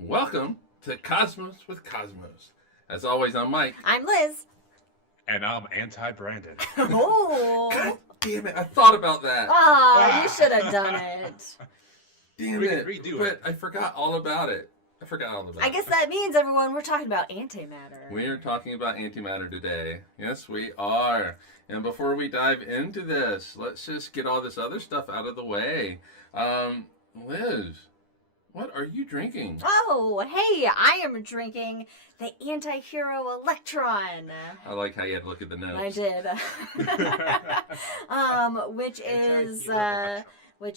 Welcome to Cosmos with Cosmos. As always, I'm Mike. I'm Liz. And I'm anti-Brandon. Oh. Damn it, I thought about that. Oh, you should have done it. Damn We it. can redo but it. I forgot all about it. I guess that means, everyone, we're talking about antimatter. We are talking about antimatter today. Yes, we are. And before we dive into this, let's just get all this other stuff out of the way. Liz, what are you drinking? Oh, hey, I am drinking the anti-hero electron. I like how you had to look at the notes. I did. Which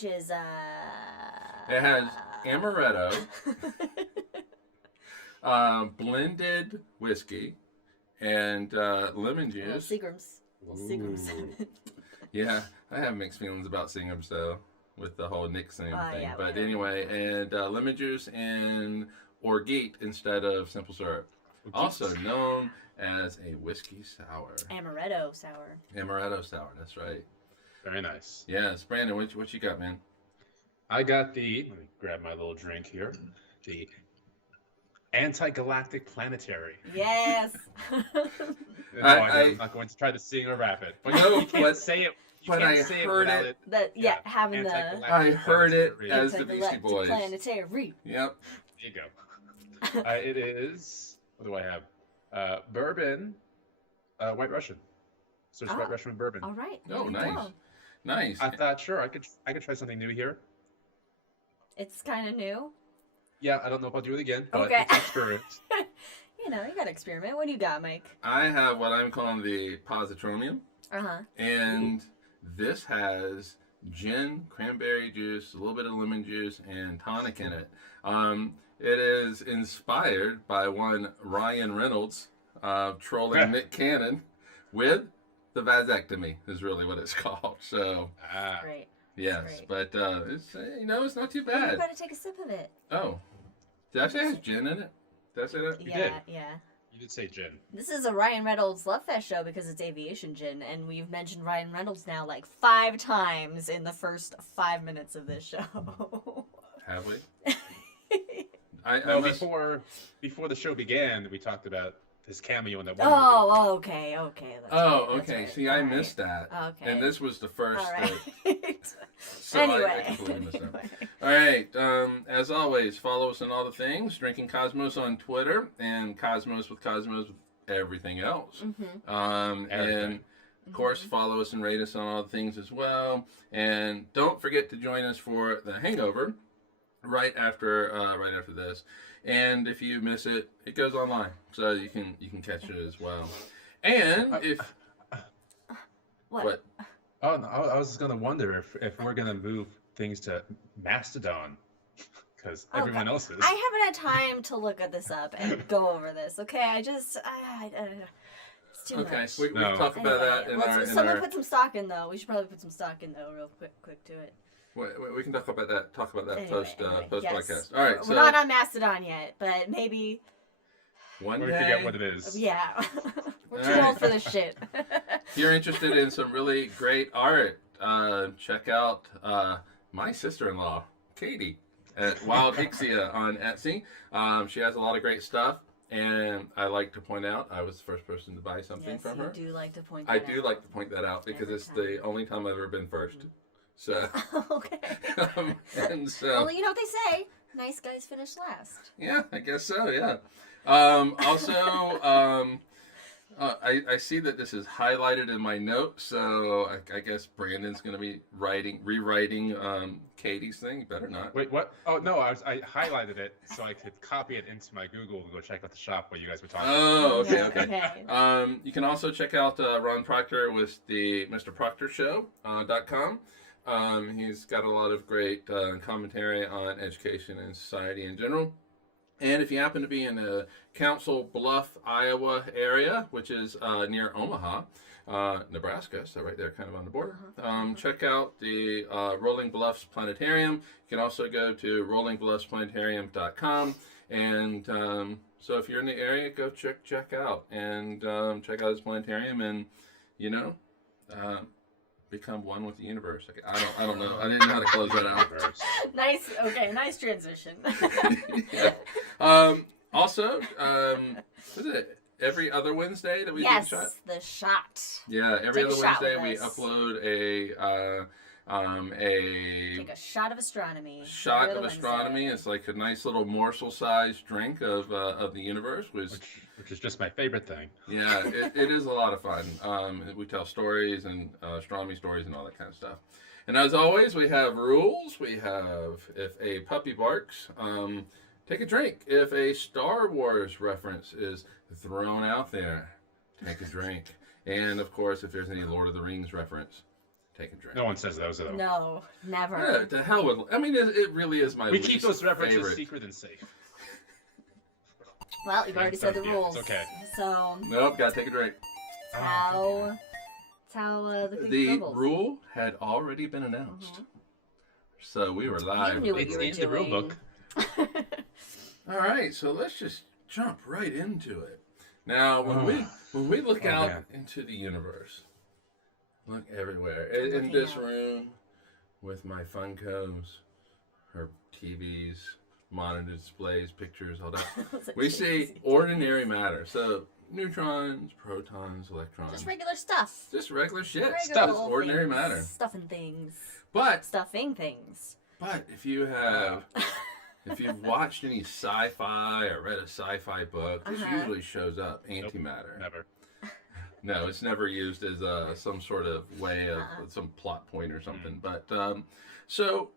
is It has amaretto, blended whiskey, and lemon juice. Seagram's. Seagram's. Yeah, I have mixed feelings about Seagram's though, with the whole Nixon thing. Yeah, but whatever. anyway, and lemon juice and orgeat instead of simple syrup. Also known as a whiskey sour. Amaretto sour. Amaretto sour, that's right. Very nice. Yes, Brandon, what you got, man? I got let me grab my little drink here. The Anti-Galactic Planetary. Yes. I'm not going to try to sing or rap it. But No, you can't but- say it. You but can't I say heard without it. Having the Anti-galactic I heard it planetary. as the Beastie Anti-galactic Boys. planetary. Yep. There you go. It is, what do I have? Bourbon, White Russian. So it's Oh. White Russian bourbon. All right. Oh, there you nice. go. Nice. I thought, sure, I could try something new here. It's kind of new. Yeah, I don't know if I'll do it again, but Okay. it's an experience. You got to experiment. What do you got, Mike? I have what I'm calling the positromium, Uh-huh. and this has gin, cranberry juice, a little bit of lemon juice, and tonic in it. It is inspired by one Ryan Reynolds trolling Nick Cannon with the vasectomy is really what it's called. So Great. yes, Great. but it's it's not too Well, you bad. got to take a sip of it. Oh, did I say it has gin in it? Did I say that? Yeah, did. yeah. You did say gin. This is a Ryan Reynolds Love Fest show because it's aviation gin, and we've mentioned Ryan Reynolds now like 5 times in the first 5 minutes of this show. Have we? I No, must- before the show began, we talked about his cameo in that one Oh, okay. That's Oh, right, that's okay. right. See, I All right. missed that. Okay. And this was the first. All right. So I Anyway. completely missed that. All right. As always, follow us on all the things. Drinking Cosmos on Twitter and Cosmos with everything else. Mm-hmm. And of course, follow us and rate us on all the things as well. And don't forget to join us for the Hangover right after this. And if you miss it, it goes online, so you can catch it as well. And if What? Oh, no, I was going to wonder if we're going to move things to Mastodon, because everyone else is. I haven't had time to look at this up and go over this. Okay, it's too okay, much. we can talk about that in Someone our put some stock in though. We should probably put some stock in though, real quick to it. we can talk about that Anyway, post yes. podcast. All right, We're so not on Mastodon yet, but maybe. one We day, forget what it is. Yeah, we're All too right. old for this shit. if you're interested in some really great art, check out my sister-in-law, Katie, at Wildixia on Etsy. She has a lot of great stuff, and I like to point out I was the first person to buy something from her. You do like to point that I out. do like to point that out because Every it's time. the only time I've ever been first. So, Okay. and so, Well, you know what they say. Nice guys finish last. yeah, I guess so. Yeah. Also, I see that this is highlighted in my notes, so I guess Brandon's going to be rewriting Katie's thing. You better not. Wait, what? Oh, no, I highlighted it so I could copy it into my Google to go check out the shop where you guys were talking. Oh, okay, Yeah, okay. You can also check out Ron Proctor with the Mr. Proctor Show.com. He's got a lot of great commentary on education and society in general. And if you happen to be in the Council Bluff, Iowa area, which is near Omaha, Nebraska, so right there kind of on the border, check out the Rolling Bluffs Planetarium. You can also go to rollingbluffsplanetarium.com. And so if you're in the area, go check out and check out this planetarium and, become one with the universe. Like, I don't know. I didn't know how to close that out. Nice. Okay, nice transition. Yeah. Also, was it every other Wednesday that we do the yes, shot? the shot. Yeah, every Take a other shot Wednesday with we us. upload Take a shot of astronomy. shot every of other astronomy. Wednesday. It's like a nice little morsel-sized drink of the universe. Which is just my favorite thing. Yeah, it is a lot of fun. We tell stories and astronomy stories and all that kind of stuff. And as always, we have rules. We have if a puppy barks, take a drink. If a Star Wars reference is thrown out there, take a drink. And of course, if there's any Lord of the Rings reference, take a drink. No one says those though. No, never. Yeah, to hell with. I mean, it really is my. We least keep those references favorite. secret and safe. Well, you've already said the Yeah, rules. it's okay. So Nope, gotta take a drink. how the cookie The crumbles. rule had already been announced, so we were You live. knew what It's you were in the rule doing. book. All right, so let's just jump right into it. Now, when we look Oh, out man. into the universe, look everywhere. In this Looking out. room, with my Funkos, her TVs, monitor displays, pictures, all that, It's like we see crazy. ordinary matter. So neutrons, protons, electrons, Just regular stuff. just regular shit, Regular stuff, little ordinary things. matter. Stuff and things. But Stuffing things. if you have if you've watched any sci-fi or read a sci-fi book, this Uh-huh. usually shows up Nope, antimatter. Never. No, it's never used as some sort of way of some plot point or something. But so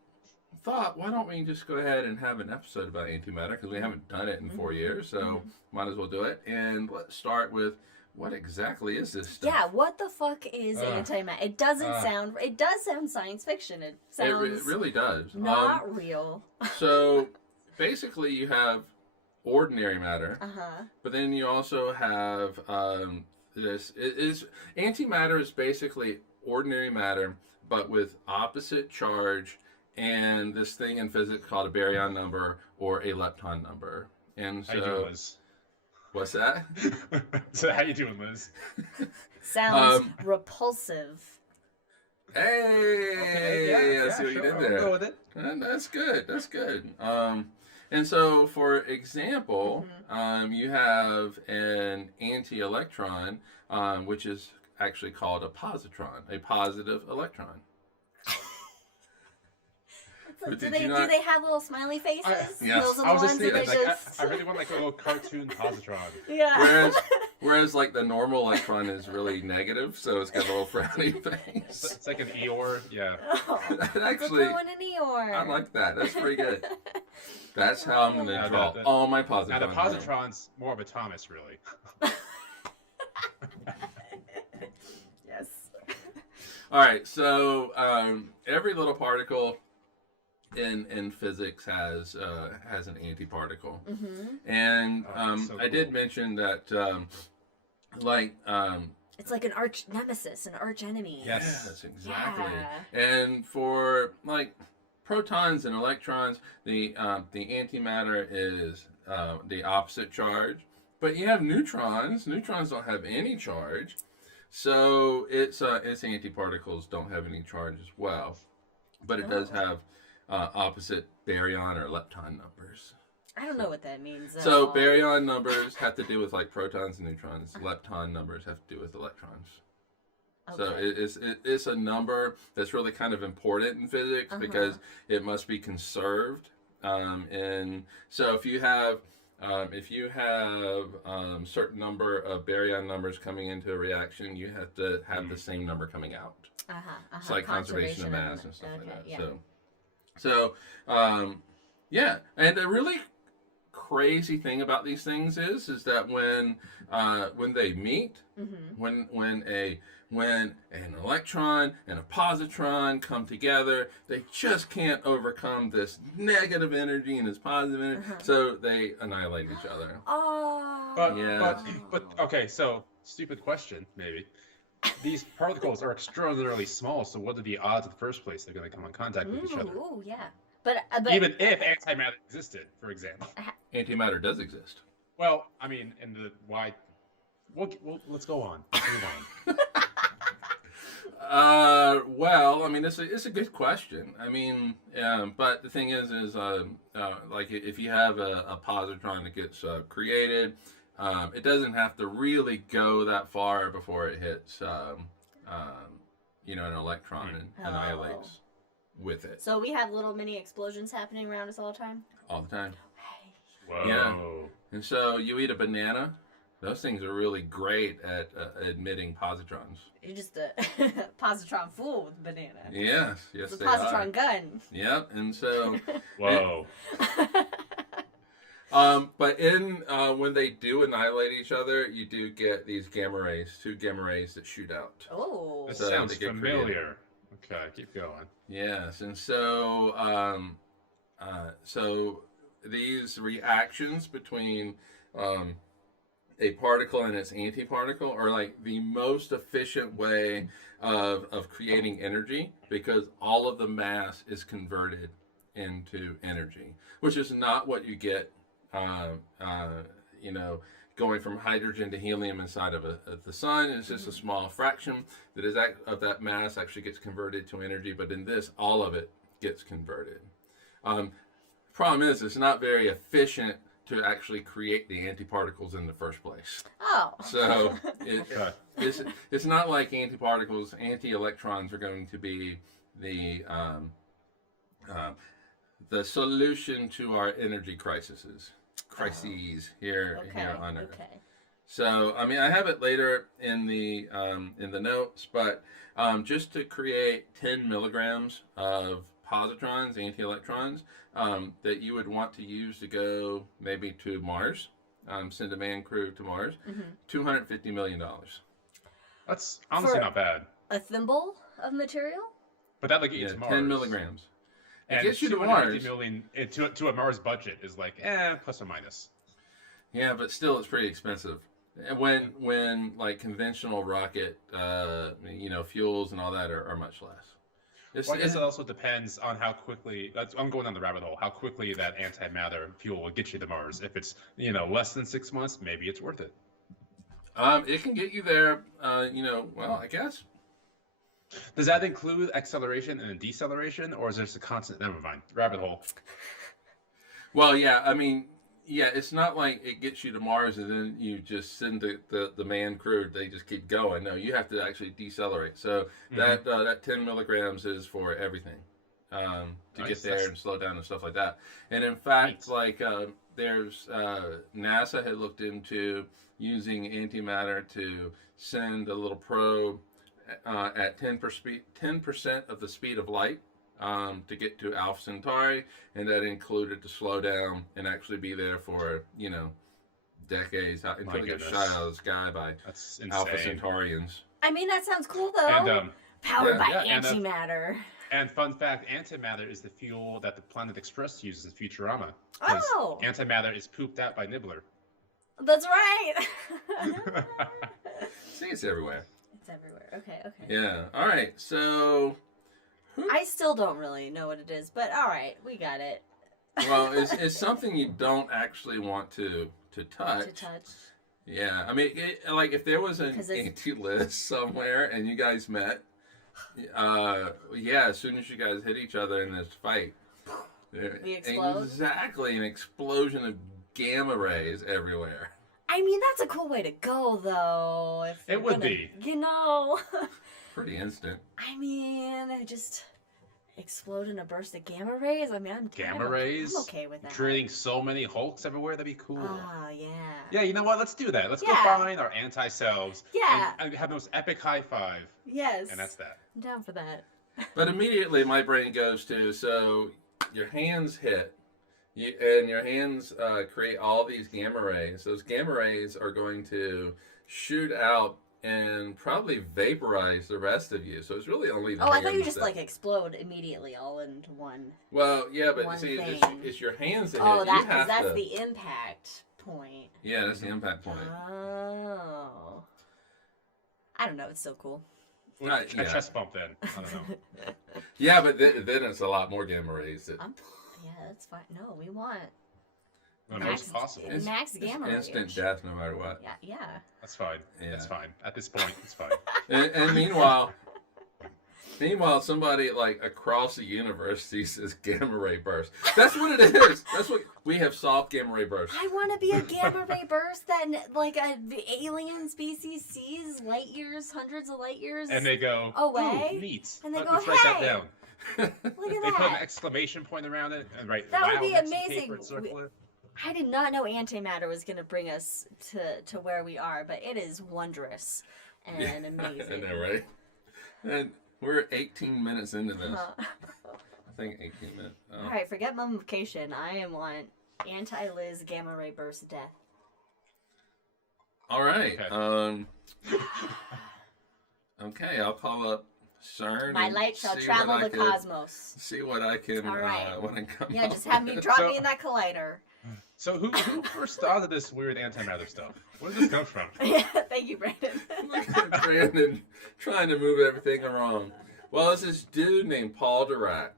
thought, why don't we just go ahead and have an episode about antimatter because we haven't done it in 4 years, so might as well do it. And let's start with what exactly is this stuff? Yeah, what the fuck is antimatter? It doesn't sound. It does sound science fiction. It It sounds really does. not real. So basically, you have ordinary matter. Uh-huh. But then you also have this. Antimatter is basically ordinary matter, but with opposite charge, and this thing in physics called a baryon number or a lepton number. And How you doing, so, Liz? what's that? So how you doing, Liz? Sounds repulsive. Hey, I see what you did I'll there. go with it. That's good. That's good. And so, for example, you have an anti-electron, which is actually called a positron, a positive electron. Like, Did do you they not- have little smiley faces? Yes. Those are I the was just ones that thinking, they like, just. I really want like a little cartoon positron. Yeah. Whereas like the normal electron is really negative, so it's got a little frowny face. It's like an Eeyore, yeah. Oh, Actually, Cocoa and an Eeyore. I like that. That's pretty good. That's how I'm going to Now, draw the- all my positrons. Now the positron's more of a Thomas, really. Yes. All right, so every little particle in physics has an antiparticle, and so I did cool. mention that It's like an arch nemesis, an arch enemy. Yes. yes, exactly. Yeah. And for like protons and electrons, the antimatter is the opposite charge, but you have neutrons. Neutrons don't have any charge, so its antiparticles don't have any charge as well, but it does have opposite baryon or lepton numbers. I don't know what that means. at So all. baryon numbers have to do with like protons and neutrons. Lepton numbers have to do with electrons. So Okay. it's a number that's really kind of important in physics because it must be conserved. And so if you have certain number of baryon numbers coming into a reaction, you have to have the same number coming out. It's like conservation of mass and stuff like that. Yeah. So yeah, and the really crazy thing about these things is that when they meet, when an electron and a positron come together, they just can't overcome this negative energy and this positive energy, so they annihilate each other. Oh. But okay, so stupid question, maybe. These particles are extraordinarily small, so what are the odds in the first place they're going to come in contact with each other? Ooh, yeah. But Even if antimatter existed, for example. Antimatter does exist. Well, I mean, in the why. Well, let's go on. Let's move on. Well, I mean, it's a good question. I mean, but the thing is, like if you have a positron that gets created, it doesn't have to really go that far before it hits, an electron and annihilates with it So we have little mini explosions happening around us all the time? all the time. Whoa. Yeah. And so you eat a banana. Those things are really great at emitting positrons. You're just a positron fool with banana. Yes, It's a they positron are. gun. Yep, and so, Whoa. but when they do annihilate each other, you do get these gamma rays, 2 gamma rays that shoot out. Oh. This So sounds they get familiar. created. Okay, keep going. Yes, and so, so these reactions between a particle and its antiparticle are like the most efficient way of creating energy, because all of the mass is converted into energy, which is not what you get, going from hydrogen to helium inside of the sun. It's just a small fraction of that mass actually gets converted to energy, but in this, all of it gets converted. Problem is, it's not very efficient to actually create the antiparticles in the first place. Oh. So Okay. it's not like antiparticles. Anti-electrons are going to be the solution to our energy crises here on Earth. Okay. So I mean, I have it later in the notes, but just to create 10 milligrams of positrons, anti-electrons, that you would want to use to go maybe to Mars, send a manned crew to Mars, $250 million. That's honestly For- not bad. A thimble of material? But that would get you to Mars. 10 milligrams. It And gets you to 250 Mars. million to a Mars budget is like, plus or minus. Yeah, but still, it's pretty expensive. And when like conventional rocket, fuels and all that are much less. Well, I guess it also depends on how quickly. I'm going down the rabbit hole. How quickly that antimatter fuel will get you to Mars. If it's less than 6 months, maybe it's worth it. It can get you there. Well, I guess. Does that include acceleration and deceleration, or is there just a constant? Never mind. Rabbit hole. Well, yeah. I mean, yeah. It's not like it gets you to Mars and then you just send the manned crew. They just keep going. No, you have to actually decelerate. So that 10 milligrams is for everything to Nice. get there That's- and slow down and stuff like that. And in fact, Neat. like there's NASA had looked into using antimatter to send a little probe at 10% of the speed of light to get to Alpha Centauri, and that included to slow down and actually be there for decades until it gets goodness. shot out of the sky by That's Alpha insane. Centaurians. I mean, that sounds cool though. And Powered by yeah, and, antimatter. and fun fact, antimatter is the fuel that the Planet Express uses in Futurama. 'Cause Oh, antimatter is pooped out by Nibbler. that's right. See, it's everywhere. It's everywhere. Okay. Yeah. All right. So, I still don't really know what it is, but all right, we got it. well, it's something you don't actually want to touch. To touch. Yeah, I mean, like if there was an 'Cause it's- anti-list somewhere and you guys met, as soon as you guys hit each other in this fight, We explode? Exactly, an explosion of gamma rays everywhere. I mean, that's a cool way to go, though. If It you're would gonna- be. Pretty instant. I mean, just explode in a burst of gamma rays. I mean, Gamma rays? I'm okay with that. Creating so many Hulks everywhere, that'd be cool. Oh, yeah. Yeah, you know what? Let's do that. Let's go Yeah. find our anti-selves. Yeah. And have the most epic high five. Yes. And that's that. I'm down for that. But immediately my brain goes to, so your hands hit, and your hands create all these gamma rays. Those gamma rays are going to shoot out and probably vaporize the rest of you. So it's really only the Oh, I thought you hands just that- like explode immediately all into one. Well, yeah, but one see, thing. it's your hands that Oh, hit. that You have that's to, the impact point. Yeah, that's the impact point. Oh. I don't know. It's so cool. Right, A yeah. chest bump then. I don't know. Yeah, but then it's a lot more gamma rays. Yeah, that's fine. No, we want The max, most possible. max gamma instant range. death no matter what. Yeah. That's fine. Yeah. That's fine. At this point, it's fine. And meanwhile, Meanwhile, somebody like across the universe sees this gamma ray burst. That's what it is. That's what we have solved gamma ray burst. I want to be a gamma ray burst that like the alien species sees light years, hundreds of light years, And they go, away. "Ooh, neat." And they go, Let's write that "Hey!" down. Look at They put an that. exclamation point around it and write That would "Wow" be next to amazing. paper and circle it. I did not know antimatter was going to bring us to where we are, but it is wondrous and amazing. I know, right? And we're 18 minutes into this. Uh-huh. I think 18 minutes. Oh. All right, forget mummification. I am on anti-Liz gamma ray burst death. All right. Okay. Okay, I'll call up CERN. My and light shall see travel what I the can- cosmos. See what I can. All right. What I come Yeah, up just have me with. drop So- me in that collider. So who first thought of this weird antimatter stuff? Where did this come from? Thank you, Brandon. Look at Brandon trying to move everything wrong. Well, it's this dude named Paul Dirac.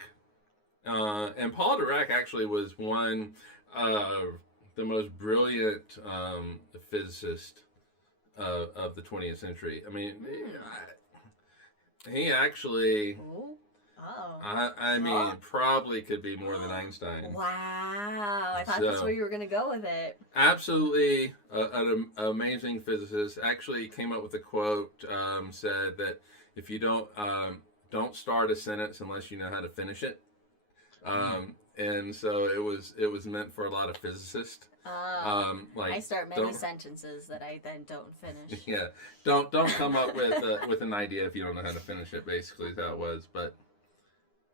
And Paul Dirac actually was one of the most brilliant physicists of the 20th century. I mean, he actually, Ooh. Uh-oh. I mean, probably could be more than Einstein. Wow. I thought that's So- where you were going to go with it. Absolutely an amazing physicist. Actually came up with a quote, said that if you don't start a sentence unless you know how to finish it. And so it was meant for a lot of physicists. Like I start many don't- sentences that I then don't finish. Yeah, don't come up with an idea if you don't know how to finish it. Basically, is how it was. But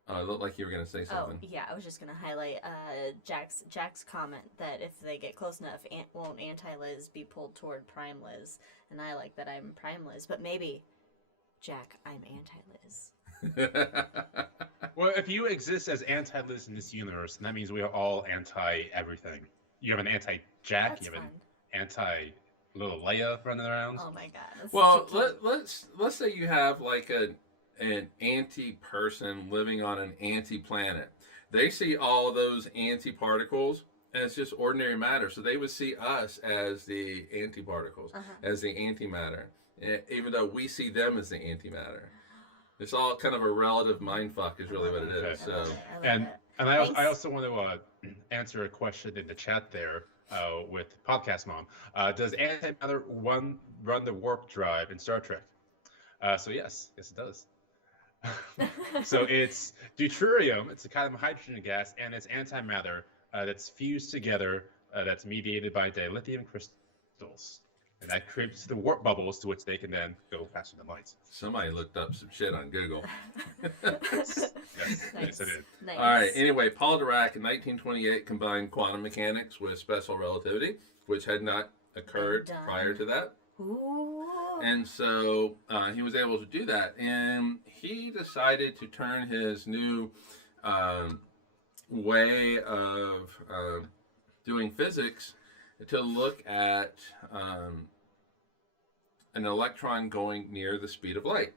it looked like you were going to say Oh, something. yeah, I was just going to highlight Jack's comment that if they get close enough, won't anti-Liz be pulled toward Prime Liz? And I like that I'm Prime Liz, but maybe, Jack, I'm anti-Liz. Well, if you exist as anti-Liz in this universe, then that means we are all anti-everything. You have an anti-Jack, That's you have fun. an anti-little Leia running around. Oh my god. That's Well, such a cute- let's say you have like an anti-person living on an anti-planet. They see all those anti-particles as just ordinary matter, so they would see us as the anti-particles, as the antimatter, even though we see them as the antimatter. It's all kind of a relative mindfuck, is really what it is. Okay. So, I love And it. and Thanks. I also want to answer a question in the chat there with Podcast Mom. Does antimatter run the warp drive in Star Trek? So yes it does. So it's deuterium. It's a kind of hydrogen gas, and it's antimatter that's fused together. That's mediated by dilithium crystals, and that creates the warp bubbles to which they can then go faster than light. somebody looked up some shit on Google. Yes, Nice. yes, it is. Nice. All right. Anyway, Paul Dirac in 1928 combined quantum mechanics with special relativity, which had not occurred Done. prior to that. Ooh. And so he was able to do that. And he decided to turn his new way of doing physics to look at an electron going near the speed of light.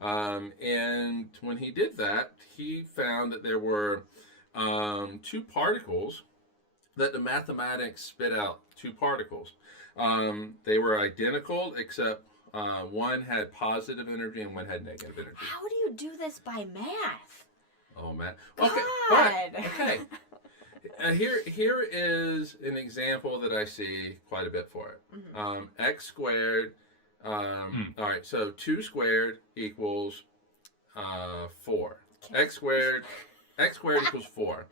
And when he did that, he found that there were two particles that the mathematics spit out, two particles. They were identical, except one had positive energy and one had negative energy. How do you do this by math? Oh, man. God. Okay, but, okay. Here is an example that I see quite a bit for it. X squared. All right, so 2 squared equals 4. Okay. X squared equals 4.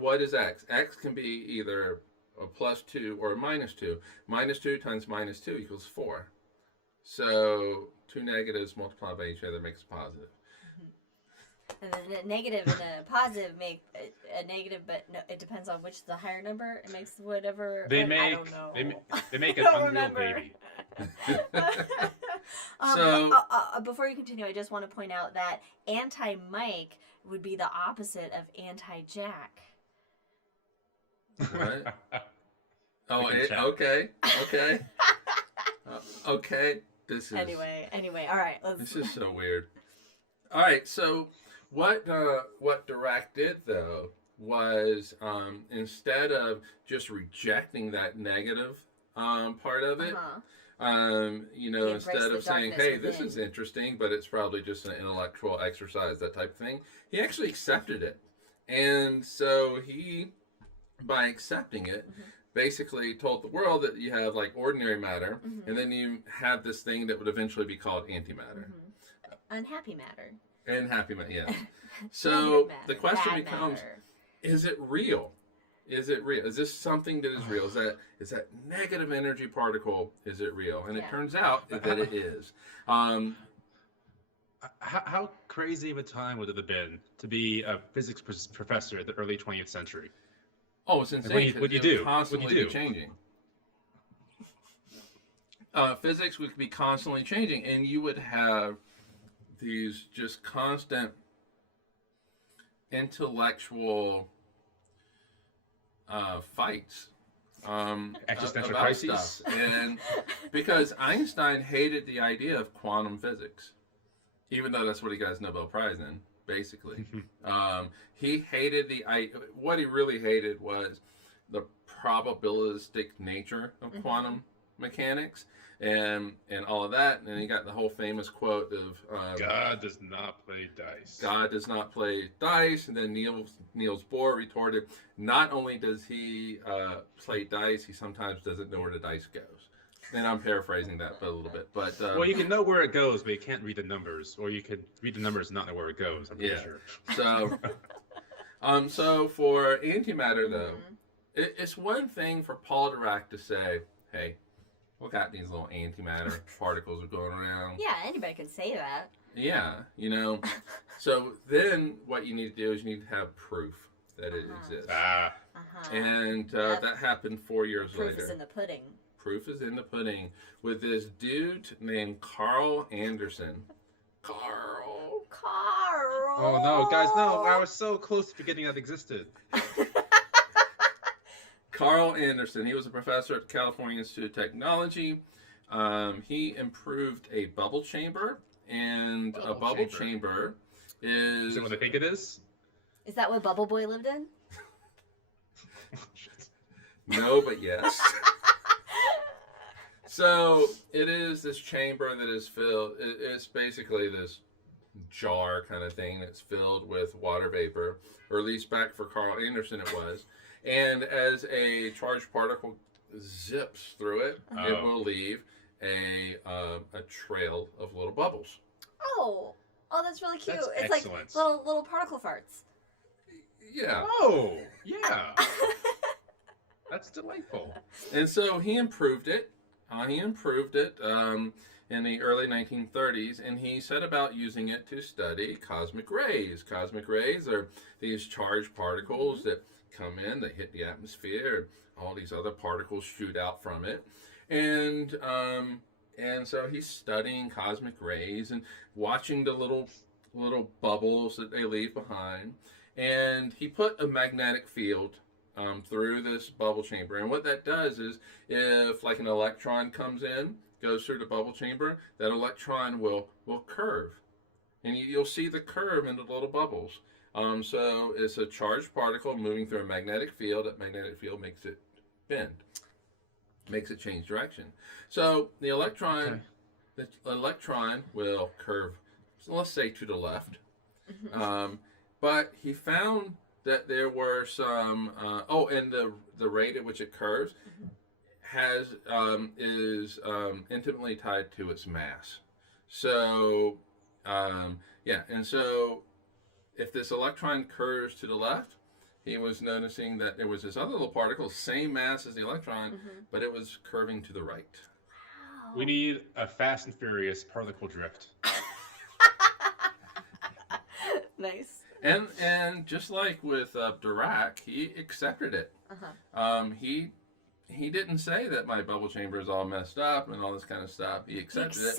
What is x? X can be either a +2 or a -2. -2 times -2 equals 4. So 2 negatives multiplied by each other makes a positive. And then a negative and a positive make a negative, but no, it depends on which the higher number. It makes whatever. They I make don't know. they make an I don't unreal remember. baby. So- Before you continue, I just want to point out that anti-Mike would be the opposite of anti-Jack. What? Oh, We can chat. okay. Okay. This is Anyway, all right. this is so weird. All right, so what Dirac did though was instead of just rejecting that negative part of it, He embraced instead the of saying, darkness hey, this within. is interesting, but it's probably just an intellectual exercise, that type of thing, he actually accepted it. And so he, by accepting it, basically told the world that you have like ordinary matter, and then you have this thing that would eventually be called antimatter. Unhappy matter. And happy matter, yeah. So Negative matter, the question bad becomes, matter. is it real? Is it real? Is this something that is real? Is that negative energy particle? Is it real? And it Yeah. turns out that it is. How crazy of a time would it have been to be a physics professor at the early 20th century? Oh, it's insane. What do you- what do you do? Constantly What do you do? changing. Physics would be constantly changing, and you would have these just constant intellectual fights. Existential about crises? stuff. And because Einstein hated the idea of quantum physics, even though that's what he got his Nobel Prize in, basically. He hated what he really hated was the probabilistic nature of quantum mechanics and all of that. And he got the whole famous quote of God does not play dice. God does not play dice. And then Niels Bohr retorted, not only does he play dice, he sometimes doesn't know where the dice goes. And I'm paraphrasing that a little bit, but Well, you can know where it goes, but you can't read the numbers, or you can read the numbers and not know where it goes. I'm pretty sure. So, so for antimatter though, it's one thing for Paul Dirac to say, "Hey, we got these little antimatter particles are going around." Yeah, anybody can say that. Yeah, So then, what you need to do is you need to have proof that it exists, and that happened 4 years Proof later. is in the pudding. Proof is in the pudding with this dude named Carl Anderson. Carl. Oh no, guys, no! I was so close to forgetting that existed. Carl Anderson. He was a professor at the California Institute of Technology. He improved a bubble chamber, and a bubble chamber Is it what I think it is? Is that what Bubble Boy lived in? No, but yes. So it is this chamber that is filled. It's basically this jar kind of thing that's filled with water vapor, or at least back for Carl Anderson it was. And as a charged particle zips through it, it will leave a trail of little bubbles. Oh, that's really cute. That's It's excellent. like little particle farts. Yeah. Oh, yeah. That's delightful. And so he improved it. In the early 1930s, and he set about using it to study cosmic rays. Cosmic rays are these charged particles that come in, they hit the atmosphere, all these other particles shoot out from it. And so he's studying cosmic rays and watching the little bubbles that they leave behind. And he put a magnetic field through this bubble chamber. And what that does is, if like an electron comes in, goes through the bubble chamber, that electron will curve. And you'll see the curve in the little bubbles. So it's a charged particle moving through a magnetic field. That magnetic field makes it bend, makes it change direction. So the electron will curve, so let's say to the left. But he found that there were some, and the rate at which it curves is intimately tied to its mass. So, and so if this electron curves to the left, he was noticing that there was this other little particle, same mass as the electron, but it was curving to the right. Wow. We need a Fast and Furious particle drift. Nice. And just like with Dirac, he accepted it. He didn't say that my bubble chamber is all messed up and all this kind of stuff. He accepted it.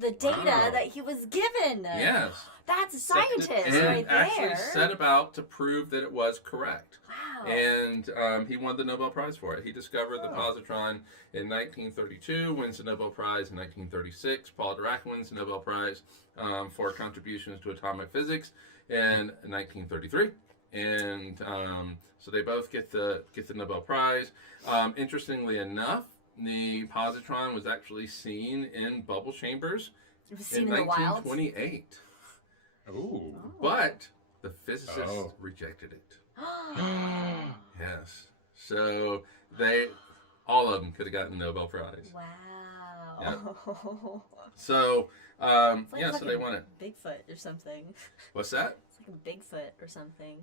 The data that he was given. Yes. That's a scientist And right actually there. set about to prove that it was correct. Wow. And he won the Nobel Prize for it. He discovered the positron in 1932, wins the Nobel Prize in 1936. Paul Dirac wins the Nobel Prize for contributions to atomic physics in 1933. And so they both get the Nobel Prize. Interestingly enough, the positron was actually seen in bubble chambers It was seen in in the wild. 1928. Ooh. But the physicists Oh. rejected it. Yes. So all of them could have gotten the Nobel Prize. Wow. So, It's like so they fucking won it. Bigfoot or something. What's that? It's like a Bigfoot or something.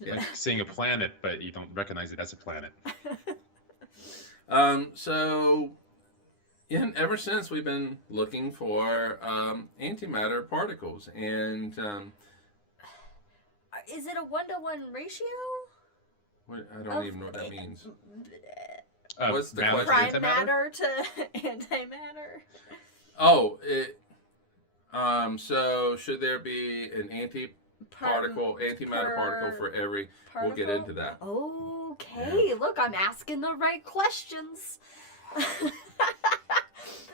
Yeah. Like seeing a planet, but you don't recognize it as a planet. So, yeah, ever since we've been looking for antimatter particles, and Is it a 1-to-1 ratio? I don't even know what that means. What's the Valence question? and Prime antimatter? matter to antimatter? Oh, so should there be an antimatter particle for every? We'll get into that. Okay, look, I'm asking the right questions.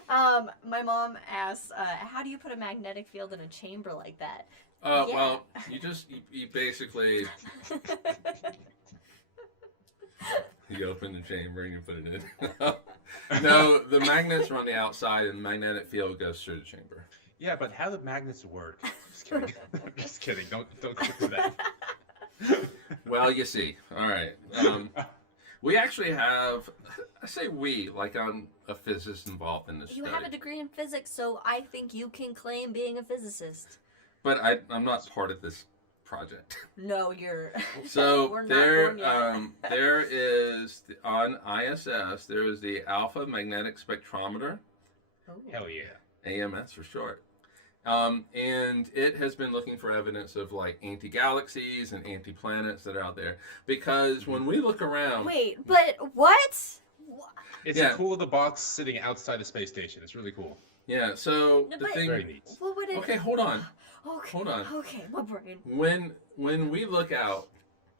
My mom asks, how do you put a magnetic field in a chamber like that? Yeah. Well, you basically you open the chamber and you put it in. No, the magnets are on the outside, and the magnetic field goes through the chamber. Yeah, but how do magnets work? Just kidding. Just kidding. Don't go through that. Well, you see. All right. We actually have, I say we, like I'm a physicist involved in this You study. have a degree in physics, so I think you can claim being a physicist. But I'm not part of this project. No, you're. So We're not there, born yet. there is on ISS. There is the Alpha Magnetic Spectrometer, Hell yeah. AMS for short, and it has been looking for evidence of like anti-galaxies and anti-planets that are out there. Because when we look around, Wait, but what? It's Yeah. cool the box sitting outside the space station. It's really cool. yeah. So No, the but- thing. Very neat. What would it? Okay, hold on. Okay. Hold on. Okay, my brain. When we look out,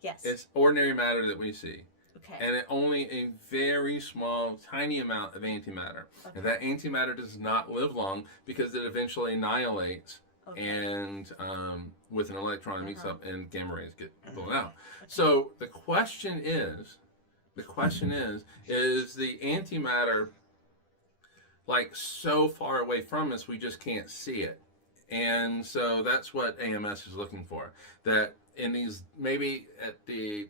Yes. it's ordinary matter that we see. Okay. And only a very small, tiny amount of antimatter. Okay. And that antimatter does not live long because it eventually annihilates, Okay. and with an electron meets Uh-huh. up and gamma rays get blown out. So the question is the antimatter like so far away from us we just can't see it? And so that's what AMS is looking for. That in these, maybe at the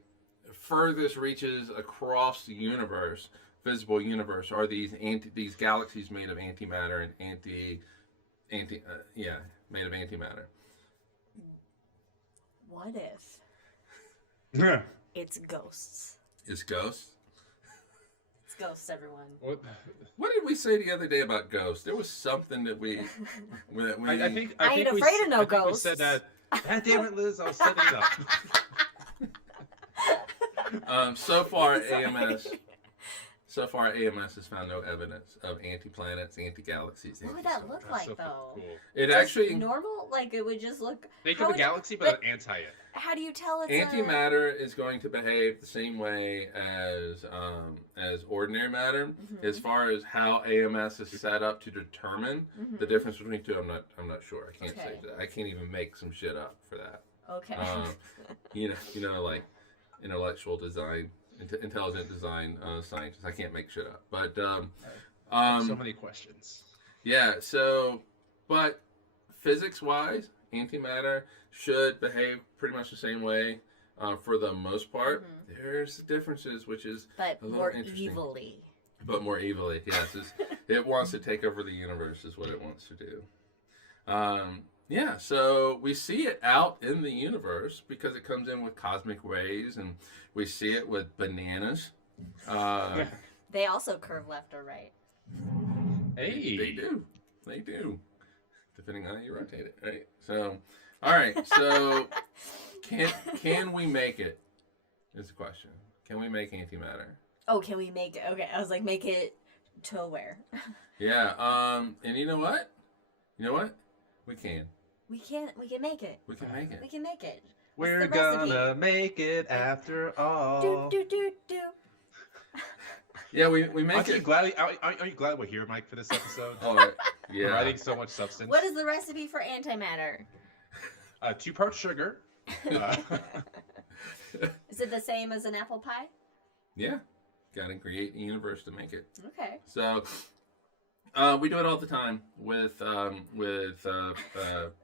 furthest reaches across the universe, visible universe, are these galaxies made of antimatter and made of antimatter. What if it's ghosts? Is ghosts? It's ghosts, everyone. What did we say the other day about ghosts? There was something that we I think I ain't we afraid s- of no I think ghosts. We said that. God damn it, Liz! I was setting it up. So far Sorry. AMS has found no evidence of anti-planets, anti-galaxies. What would that look That's like, so fucking though? cool. It Just actually normal? Like it would just look. Think How of a would- galaxy, but- but anti it. How do you tell it's antimatter is going to behave the same way as ordinary matter. Mhm. As far as how AMS is set up to determine the difference between the two, I'm not sure. I can't say Okay. that. I can't even make some shit up for that. Okay. You know, like intellectual design, intelligent design scientists. I can't make shit up. But So many questions. yeah. So, but physics-wise, antimatter should behave pretty much the same way for the most part. There's differences, which is but a little more interesting. evilly. But more evilly, yes. It wants to take over the universe, is what it wants to do. Yeah, so we see it out in the universe because it comes in with cosmic rays, and we see it with bananas. They also curve left or right. Hey. They do. Depending on how you rotate it, right? So, all right. So, can we make it? Is the question. Can we make antimatter? Oh, can we make it? Okay, I was like, make it to where? Yeah. And you know what? We can. We can make it. We can make We it. can make it. We're the recipe? gonna make it after all. Do do do do. Yeah, we make Aren't you it. glad? Are you glad we're here, Mike, for this episode? Oh, yeah. Providing so much substance. What is the recipe for antimatter? 2 parts sugar. Is it the same as an apple pie? Yeah. got to create a universe to make it. Okay. So we do it all the time with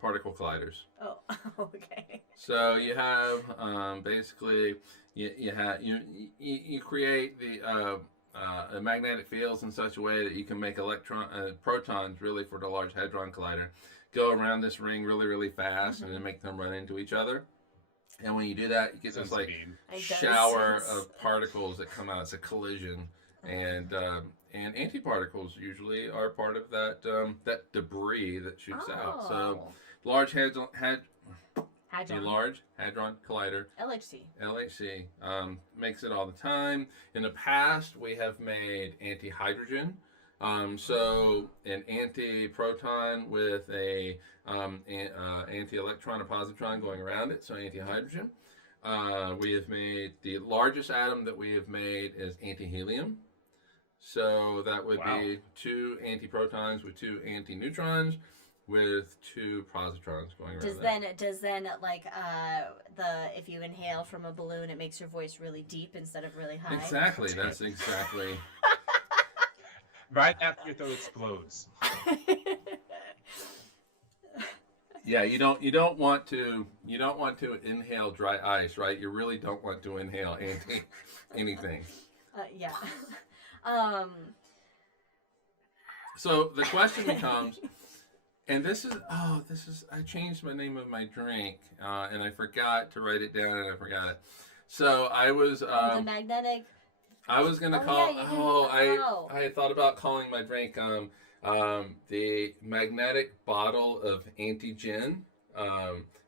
particle colliders. Oh, okay. So you have basically you create the magnetic fields in such a way that you can make protons really for the Large Hadron Collider go around this ring really, really fast and then make them run into each other. And when you do that, you get this like shower of particles that come out. It's a collision, and antiparticles usually are part of that debris that shoots out. So Large Hadron Collider, LHC makes it all the time. In the past, we have made anti-hydrogen. So an anti-proton with a anti-electron, a positron going around it, so anti-hydrogen. We have made, the largest atom that we have made is anti-helium. So that would be 2 antiprotons with 2 antineutrons with 2 positrons going around. Does then like if you inhale from a balloon, it makes your voice really deep instead of really high? Exactly. That's exactly. Right after your throat explodes. Yeah, you don't want to inhale dry ice, right? You really don't want to inhale anything. Yeah. So the question becomes, and this is I changed my name of my drink, and I forgot to write it down, and I forgot it. So I was the magnetic. I was gonna call. I had thought about calling my drink the magnetic bottle of antigen.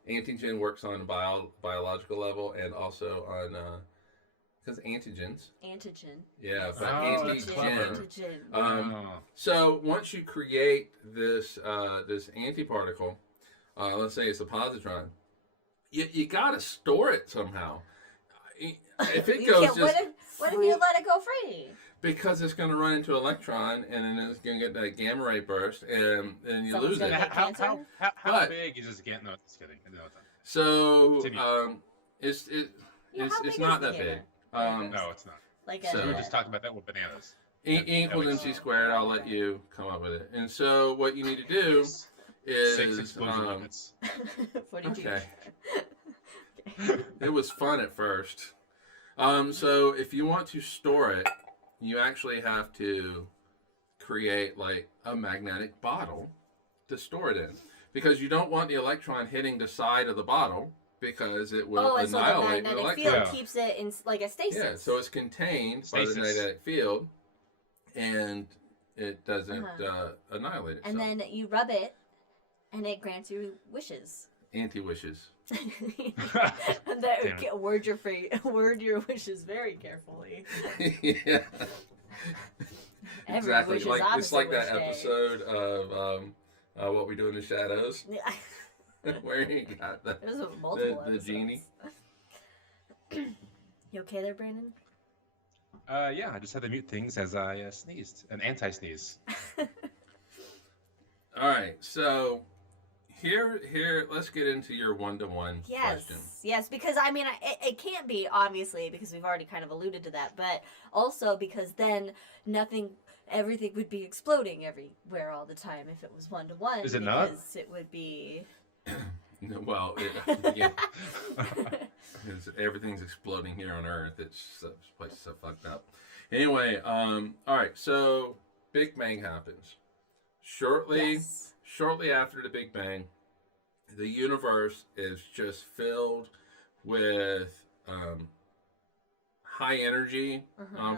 Antigen works on a biological level and also on because antigens. Antigen. Yeah, but antigen. So once you create this this antiparticle, let's say it's a positron, you gotta store it somehow. If it goes just what if you let it go free? Because it's going to run into an electron, and then it's going to get that gamma ray burst, and then you lose it. How big is this gamma? No, just kidding. No, so it's not that big. No, it's not. Like we were just talking about that with bananas. E equals MC squared. I'll let you come up with it. And so what you need to do is 6 explosion units. Okay. It was fun at first. So if you want to store it, you actually have to create like a magnetic bottle to store it in, because you don't want the electron hitting the side of the bottle because it will annihilate the electron. Field keeps it in like a stasis. Yeah, so it's contained by the magnetic field, and it doesn't annihilate itself. And then you rub it, and it grants you wishes. Anti-wishes. Word your wishes very carefully. Yeah. Exactly. Wish Like is it's like that day. episode of What We Do in the Shadows. Where he got the genie. You okay there, Brandon? Yeah, I just had to mute things as I sneezed. An anti-sneeze. All right, so here, let's get into your one-to-one question. Yes, because I mean, it can't be, obviously, because we've already kind of alluded to that, but also because then everything would be exploding everywhere all the time if it was one-to-one. Is it not? Because it would be... Well, yeah. Everything's exploding here on Earth. This place is so fucked up. Anyway, all right, so Big Bang happens. Shortly after the Big Bang, the universe is just filled with high energy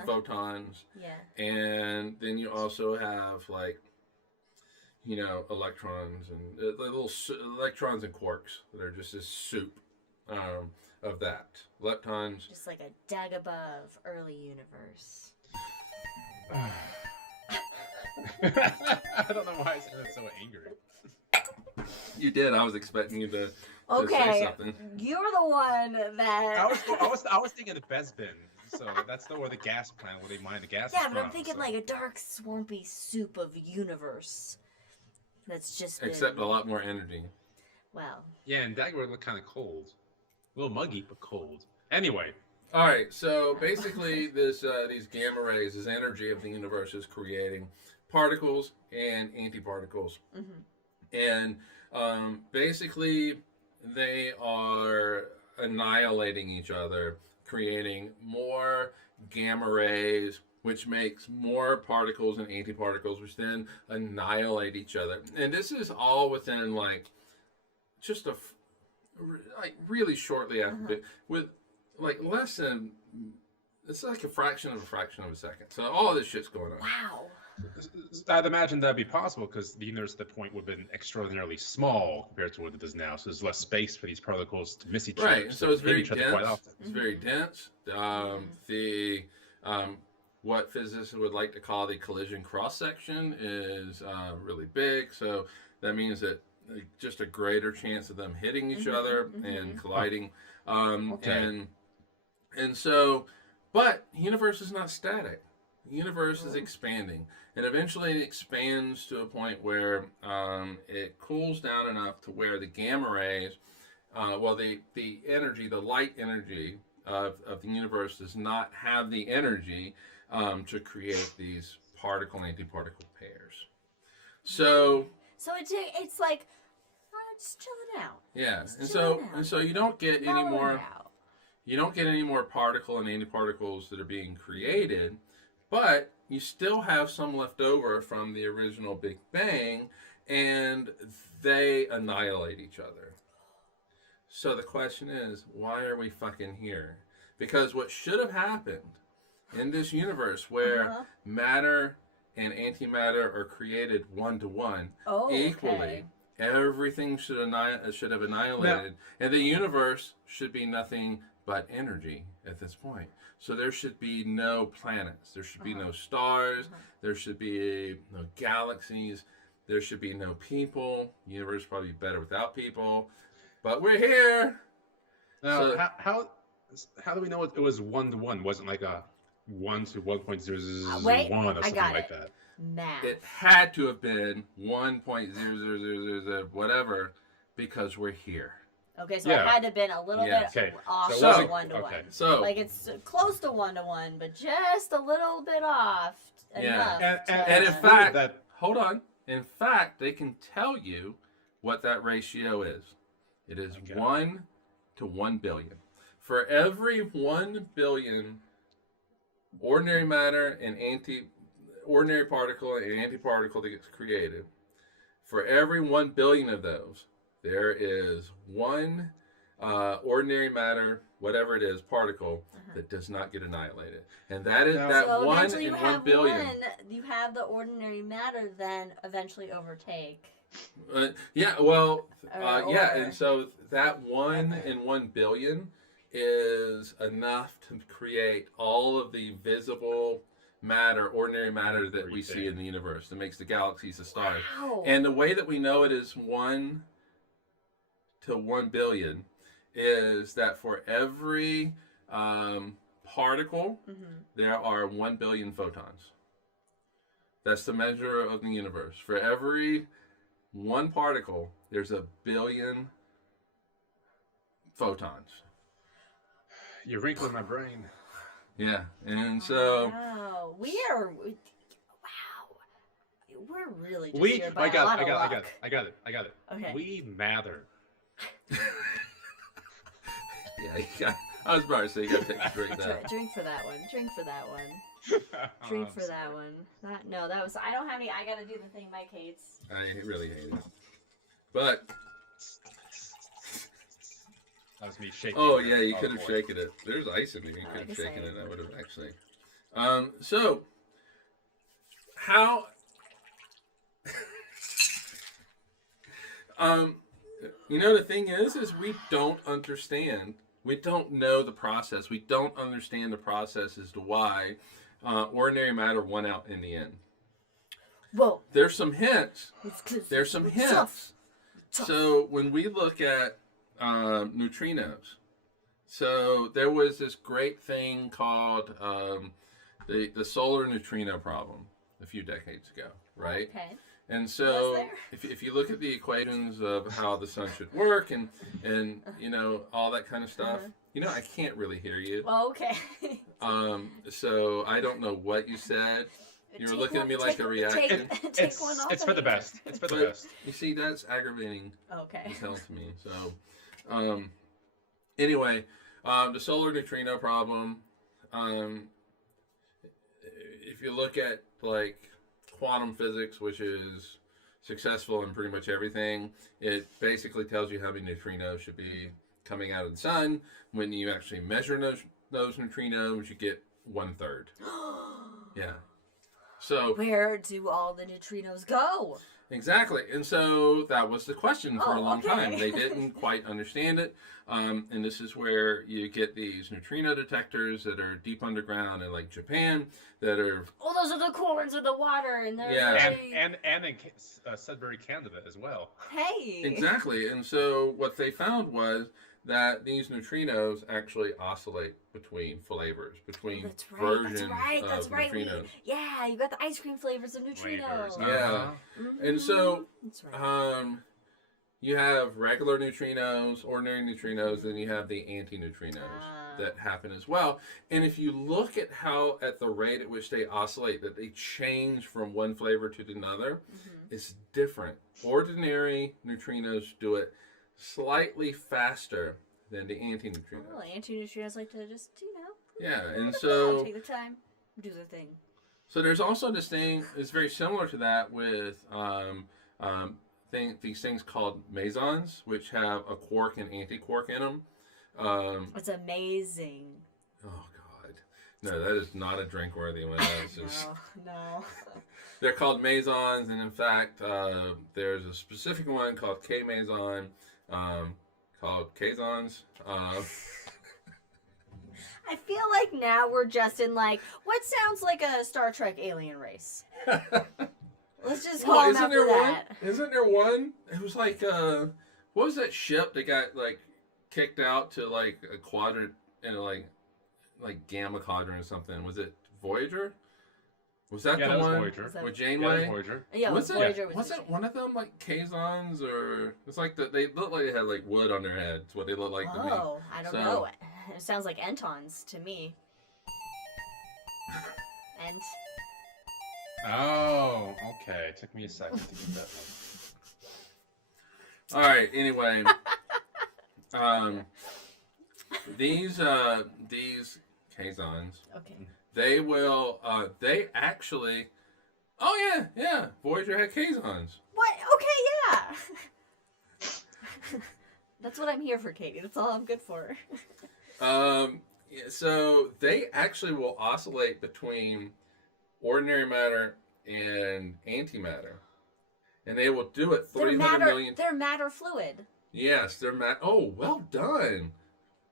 photons. Yeah. And then you also have electrons and little electrons and quarks that are just this soup of that. Leptons. Just like a Dagobah early universe. I don't know why I sounded so angry. You did. I was expecting you to say something. You're the one that... I was thinking the Bespin. So that's where the gas plant, where they mine the gas. Yeah, but I'm thinking like a dark, swampy soup of universe. That's just except a lot more energy. Well. Yeah, and Dagobah looked kind of cold. A little muggy, but cold. Anyway. All right, so basically, these gamma rays, this energy of the universe, is creating particles and antiparticles, and basically they are annihilating each other, creating more gamma rays, which makes more particles and antiparticles, which then annihilate each other. And this is all within like just like really shortly after, with like less than, it's like a fraction of a second. So all of this shit's going on. Wow. I'd imagine that'd be possible because the universe at that point would have been extraordinarily small compared to what it is now. So there's less space for these particles to miss each other. Right, and so it's hit very each other dense. quite often. It's very dense. The what physicists would like to call the collision cross section is really big. So that means that just a greater chance of them hitting each other and colliding. And so, but the universe is not static. The universe is expanding, and eventually it expands to a point where it cools down enough to where the gamma rays, the energy, the light energy of the universe does not have the energy to create these particle and antiparticle pairs. So it's like, just chill it out. yeah, Just and chill it out. so you don't get any Mellow it more. out. You don't get any more particle and antiparticles that are being created, but you still have some left over from the original Big Bang, and they annihilate each other. So the question is, why are we fucking here? Because what should have happened in this universe where matter and antimatter are created one-to-one equally, everything should have annihilated, and the universe should be nothing but energy at this point. So there should be no planets. There should be no stars. There should be no galaxies. There should be no people. The universe is probably better without people. But we're here. Now, So- how do we know it was 1-to-1? Wasn't like a 1 to 1.001 Wait, or I something got like it. that? Math. It had to have been 1.00000 whatever, because we're here. Okay, so Yeah. it had to have been a little Yeah. bit Okay. off So it from wasn't- 1-to-1. okay. So Like it's close to 1-to-1, but just a little bit off enough. And in to- fact, that hold on. In fact, they can tell you what that ratio is. It is Okay. 1 to 1 billion. For every 1 billion ordinary matter and ordinary particle and antiparticle that gets created, for every 1 billion of those, there is one ordinary matter, whatever it is, particle that does not get annihilated, and that is Now- that so 1 eventually in you 1 have billion. you have the ordinary matter then eventually overtake. Yeah, well, Or- and so that 1 in 1 billion is enough to create all of the visible matter, ordinary matter that we see in the universe that makes the galaxies, the stars. Wow. And the way that we know it is 1 to 1 billion is that for every particle, there are 1 billion photons. That's the measure of the universe. For every one particle, there's a billion photons. you're wrinkling my brain. Yeah, and so Wow. We're really just here by I a got lot it, of luck. I got it. Okay. We matter. yeah, I was about to say you gotta take a drink of that. Drink for that one. Drink for that one. Drink for that one. That was. I don't have any. I gotta do the thing Mike hates. I really hate it, but That was me shaking. oh it. yeah, you Oh, could have boy. shaken it. There's ice in there. You I could have guess shaken I- it. I would have actually. So how? The thing is we don't understand. We don't know the process. We don't understand the process as to why ordinary matter won out in the end. Whoa. There's some hints. It's 'cause There's some it's hints. tough. So when we look at neutrinos, so there was this great thing called the solar neutrino problem a few decades ago, right? Okay. And Was so there? if you look at the equations of how the sun should work and all that kind of stuff, I can't really hear you. Well, okay. So I don't know what you said. You were looking at me like a reaction. Take one off. It's for the best. It's for the But, best. you see, that's aggravating Okay. as hell to me. So, anyway, the solar neutrino problem. If you look at like quantum physics, which is successful in pretty much everything, it basically tells you how many neutrinos should be coming out of the sun. When you actually measure those neutrinos, you get 1/3. Yeah. So where do all the neutrinos go? exactly, and so that was the question for a long time. Okay. They didn't quite understand it, and this is where you get these neutrino detectors that are deep underground in like Japan that are. Oh, those are the cool ones with the water, and they're Yeah. very... And in Sudbury, Canada as well. Hey. Exactly, and so what they found was that these neutrinos actually oscillate between flavors, between That's right. versions That's of right. neutrinos. Yeah, you got the ice cream flavors of neutrinos. Flavors. Yeah. Mhm. And so, That's right. you have regular neutrinos, ordinary neutrinos, then you have the anti-neutrinos Ah. that happen as well. And if you look at at the rate at which they oscillate, that they change from one flavor to another, it's different. Ordinary neutrinos do it slightly faster than the anti-neutrinos. Well, anti-neutrinos like to just, Yeah, and so take their time, do their thing. So there's also this thing. It's very similar to that with these things called mesons, which have a quark and anti-quark in them. It's amazing. Oh God, no, that is not a drink worthy one. That's just, No. they're called mesons, and in fact, there's a specific one called K meson, called Kazons. I feel like now we're just in like what sounds like a Star Trek alien race. Let's just call them after that. Isn't there one? It was like what was that ship that got like kicked out to like a quadrant in like Gamma quadrant or something? Was it Voyager? Was that the that was one Voyager. with Yeah, that was Janeway? Voyager. Yeah, Was it? Voyager was Wasn't one of them like Kazons or it's like they look like they had like wood on their heads? What they look like to me. Oh, I don't So- know. It sounds like Entons to me. Ent. Oh, okay. It took me a second to get that one. All right. Anyway, these Kazons, Okay. they will. They actually. Oh yeah. Voyager had Kazons. What? Okay, yeah. That's what I'm here for, Katie. That's all I'm good for. Yeah, so they actually will oscillate between ordinary matter and antimatter, and they will do it 300 million. They're matter fluid. Yes, they're matter. Oh, well done.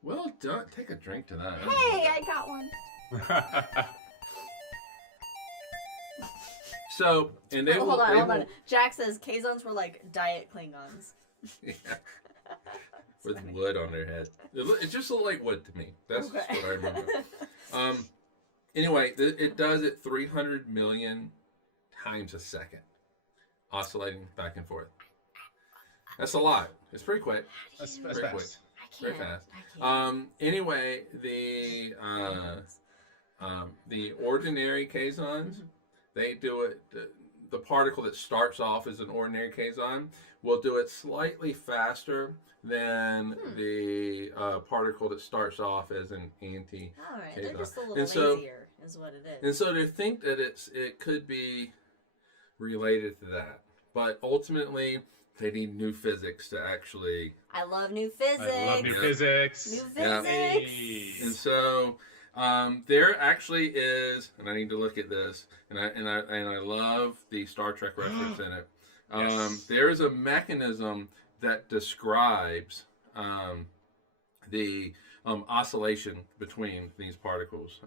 Well done. Take a drink to that. Hey, I got one. So, and they will. Hold they on. will- Jack says Kazons were like diet Klingons. Yeah. With wood on their head. It just looked like wood to me. That's just what I remember. Anyway, it does it 300 million times a second, oscillating back and forth. That's a lot. It's pretty quick. That's Very fast. quick. I can't. Very fast. I can't. Anyway, the ordinary Kazons, they do it. The particle that starts off as an ordinary Kazon will do it slightly faster than the particle that starts off as an anti. All right, Kazon. they're just a little And so- lazier, is what it is. And so they think that it could be related to that, but ultimately they need new physics to actually. I love new physics. I love new physics. New Yeah. physics. Hey. And so there actually is, and I need to look at this, and I love the Star Trek reference in it. Yes. There is a mechanism that describes the oscillation between these particles,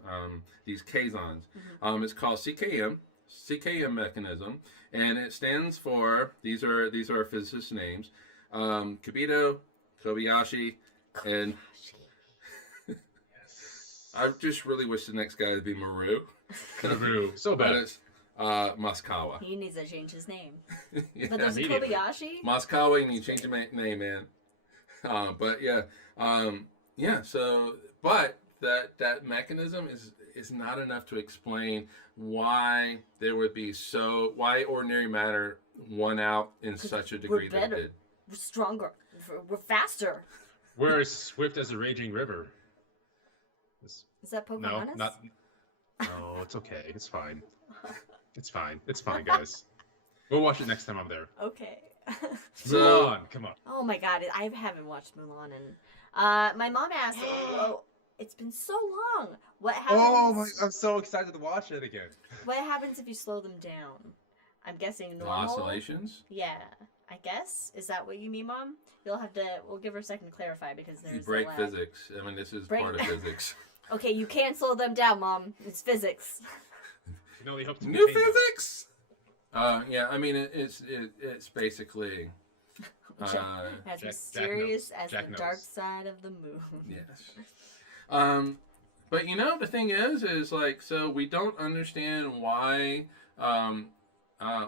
these Kazons. It's called CKM mechanism, and it stands for these are physicists' names: Kibito, Kobayashi, and I just really wish the next guy would be Maru. So But bad. it's Moskawa. He needs to change his name. Yeah. But there's immediately. Kobayashi. Moskawa, you need to change your name, man. But yeah, Yeah. So, but that mechanism is not enough to explain why there would be why ordinary matter won out in such a degree that it better. did. We're stronger. We're faster. We're as swift as a raging river. Is that No, Pocahontas? not. No, it's okay. It's fine. It's fine. It's fine, guys. We'll watch it next time I'm there. Okay. So- Mulan, come on. Oh my god, I haven't watched Mulan, and my mom asked, "Whoa, it's been so long. What happens? Oh my! I'm so excited to watch it again. What happens if you slow them down? I'm guessing The normal. oscillations. Yeah, I guess. Is that what you mean, Mom? You'll have to. We'll give her a second to clarify because there's You a break lag. physics. I mean, this is Break- part of physics. Okay, you can't slow them down, Mom. It's physics. You know, they hope to New contain them. physics. Yeah, I mean it's basically. As Jack mysterious knows. as Jack the knows. dark side of the moon. Yes. But you know the thing is like so we don't understand why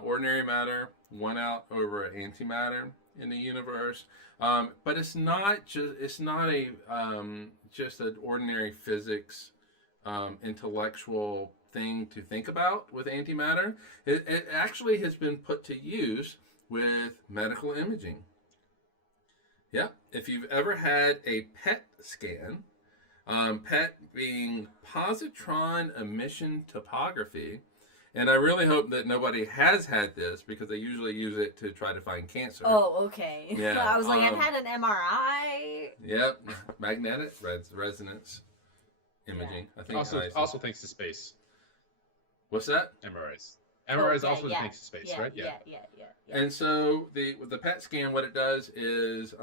ordinary matter won out over antimatter in the universe. But it's not a just an ordinary physics intellectual thing to think about with antimatter. It actually has been put to use with medical imaging. Yeah, if you've ever had a PET scan, PET being positron emission topography, and I really hope that nobody has had this because they usually use it to try to find cancer. Oh, okay. Yeah, I was like, I've had an MRI. Yep, magnetic resonance imaging. I think Also thanks to space. What's that? MRIs. MRIs yeah, also yeah, thanks to space, yeah, right? Yeah. And so with the PET scan, what it does is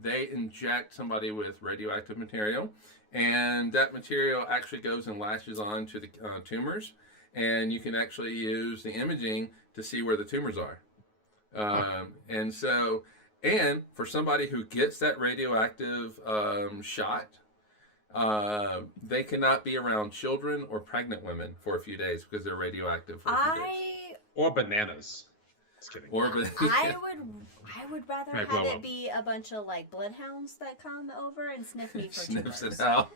they inject somebody with radioactive material, and that material actually goes and latches on to the tumors, and you can actually use the imaging to see where the tumors are. And for somebody who gets that radioactive shot, they cannot be around children or pregnant women for a few days because they're radioactive for a few days. Or bananas. Just kidding. I would rather Right, have blow it up. be a bunch of like bloodhounds that come over and sniff me for Sniffs tumors. it out.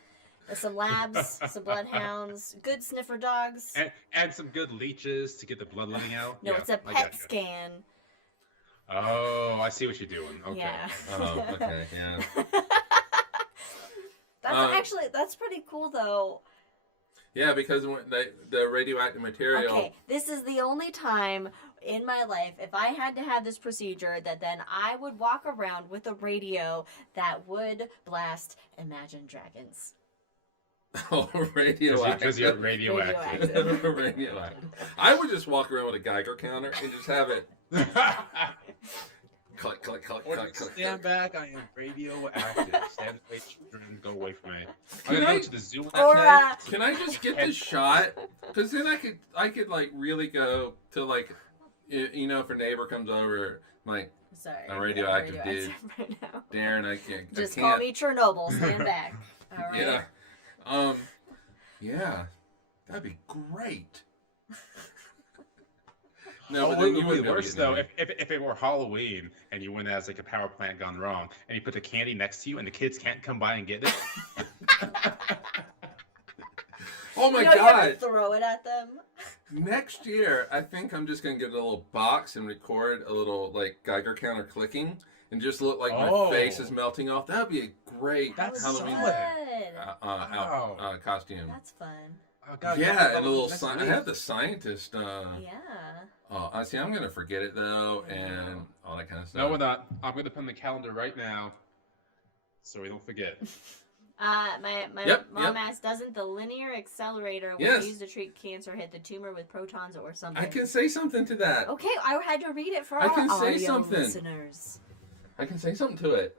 Some labs, some bloodhounds, good sniffer dogs. And some good leeches to get the blood letting out. No, Yeah, it's a I PET gotcha. scan. Oh, I see what you're doing. Okay. Yeah. Oh, okay, yeah. That's pretty cool though. Yeah, because when the radioactive material. Okay, this is the only time in my life, if I had to have this procedure, that then I would walk around with a radio that would blast Imagine Dragons. Oh, radioactive. Because you're radioactive. Radioactive. I would just walk around with a Geiger counter and just have it click, click, click, Or click, just click. stand back. I am radioactive. Stand away, children. Go away from me. I'm Can gonna I- go to the zoo Or, next day. Can I just get this shot? Because then I could like really go to like, you know, if a neighbor comes over, like, Sorry. A radioactive I'm dude. right now. Darren, I can't. Just I call can't. me Chernobyl. Stand back. All right. Yeah. Yeah. That'd be great. No, Oh, but it then would you be wouldn't be able to worse get though near if it were Halloween and you went as like a power plant gone wrong and you put the candy next to you and the kids can't come by and get it. Oh my You have God. to throw it at them. Next year, I think I'm just gonna get a little box and record a little like Geiger counter clicking, and just look like my Oh. face is melting off. That'd be a great That's Halloween solid. Good. costume. That's fun. Oh, God, Yeah, and a Halloween little. next I week. have the scientist. Yeah. Oh, I see. I'm gonna forget it though, and all that kind of stuff. No, we're not. I'm gonna put in the calendar right now, so we don't forget. My Yep, mom yep. asked, doesn't the linear accelerator when Yes. used to treat cancer hit the tumor with protons or something? I can say something to that. Okay, I had to read it for I our can say audio something. listeners. I can say something to it.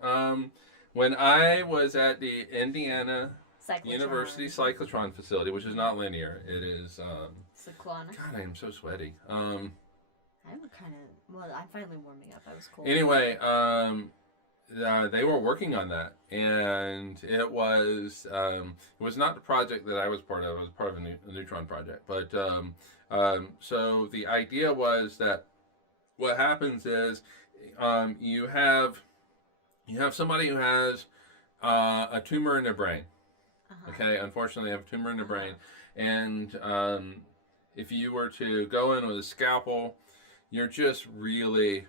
When I was at the Indiana Cyclotron. University cyclotron facility, which is not linear, it is. Cyclona. God, I am so sweaty. I'm kind of. Well, I'm finally warming up. I was cold. Anyway, they were working on that, and it was not the project that I was part of. I was part of a neutron project, but so the idea was that what happens is you have somebody who has A tumor in their brain. Uh-huh. Okay, unfortunately, I have a tumor in the Uh-huh. brain, and if you were to go in with a scalpel, you're just really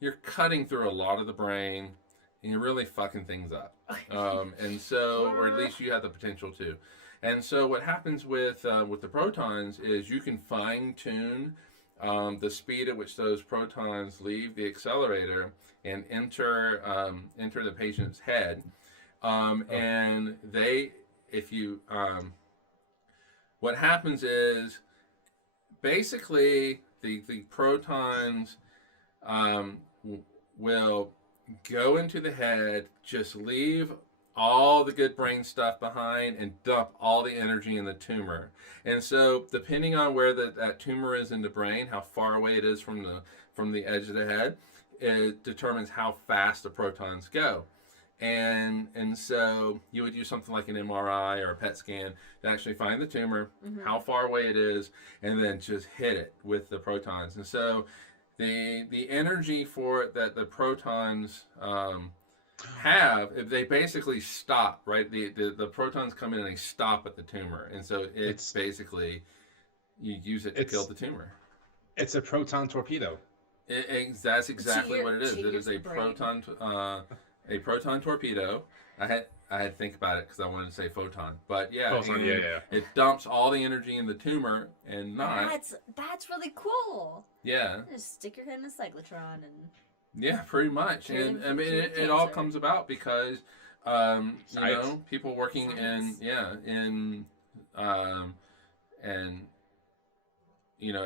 you're cutting through a lot of the brain, and you're really fucking things up. And so, or at least you have the potential to. And so, what happens with the protons is you can fine tune the speed at which those protons leave the accelerator and enter the patient's head. And they, if you, what happens is basically the protons will go into the head, just leave all the good brain stuff behind and dump all the energy in the tumor. And so depending on where that tumor is in the brain, how far away it is from the edge of the head, it determines how fast the protons go. And so you would use something like an MRI or a PET scan to actually find the tumor, how far away it is, and then just hit it with the protons. And so the energy for it that the protons have, they basically stop, right? The protons come in and they stop at the tumor, and so it's basically you use it to kill the tumor. It's a proton torpedo. That's exactly what it is. It is a proton torpedo. I had to think about it because I wanted to say photon, but it dumps all the energy in the tumor and not. That's really cool. Yeah. Just stick your head in a cyclotron and. Yeah, pretty much, and I mean it all comes about because people working in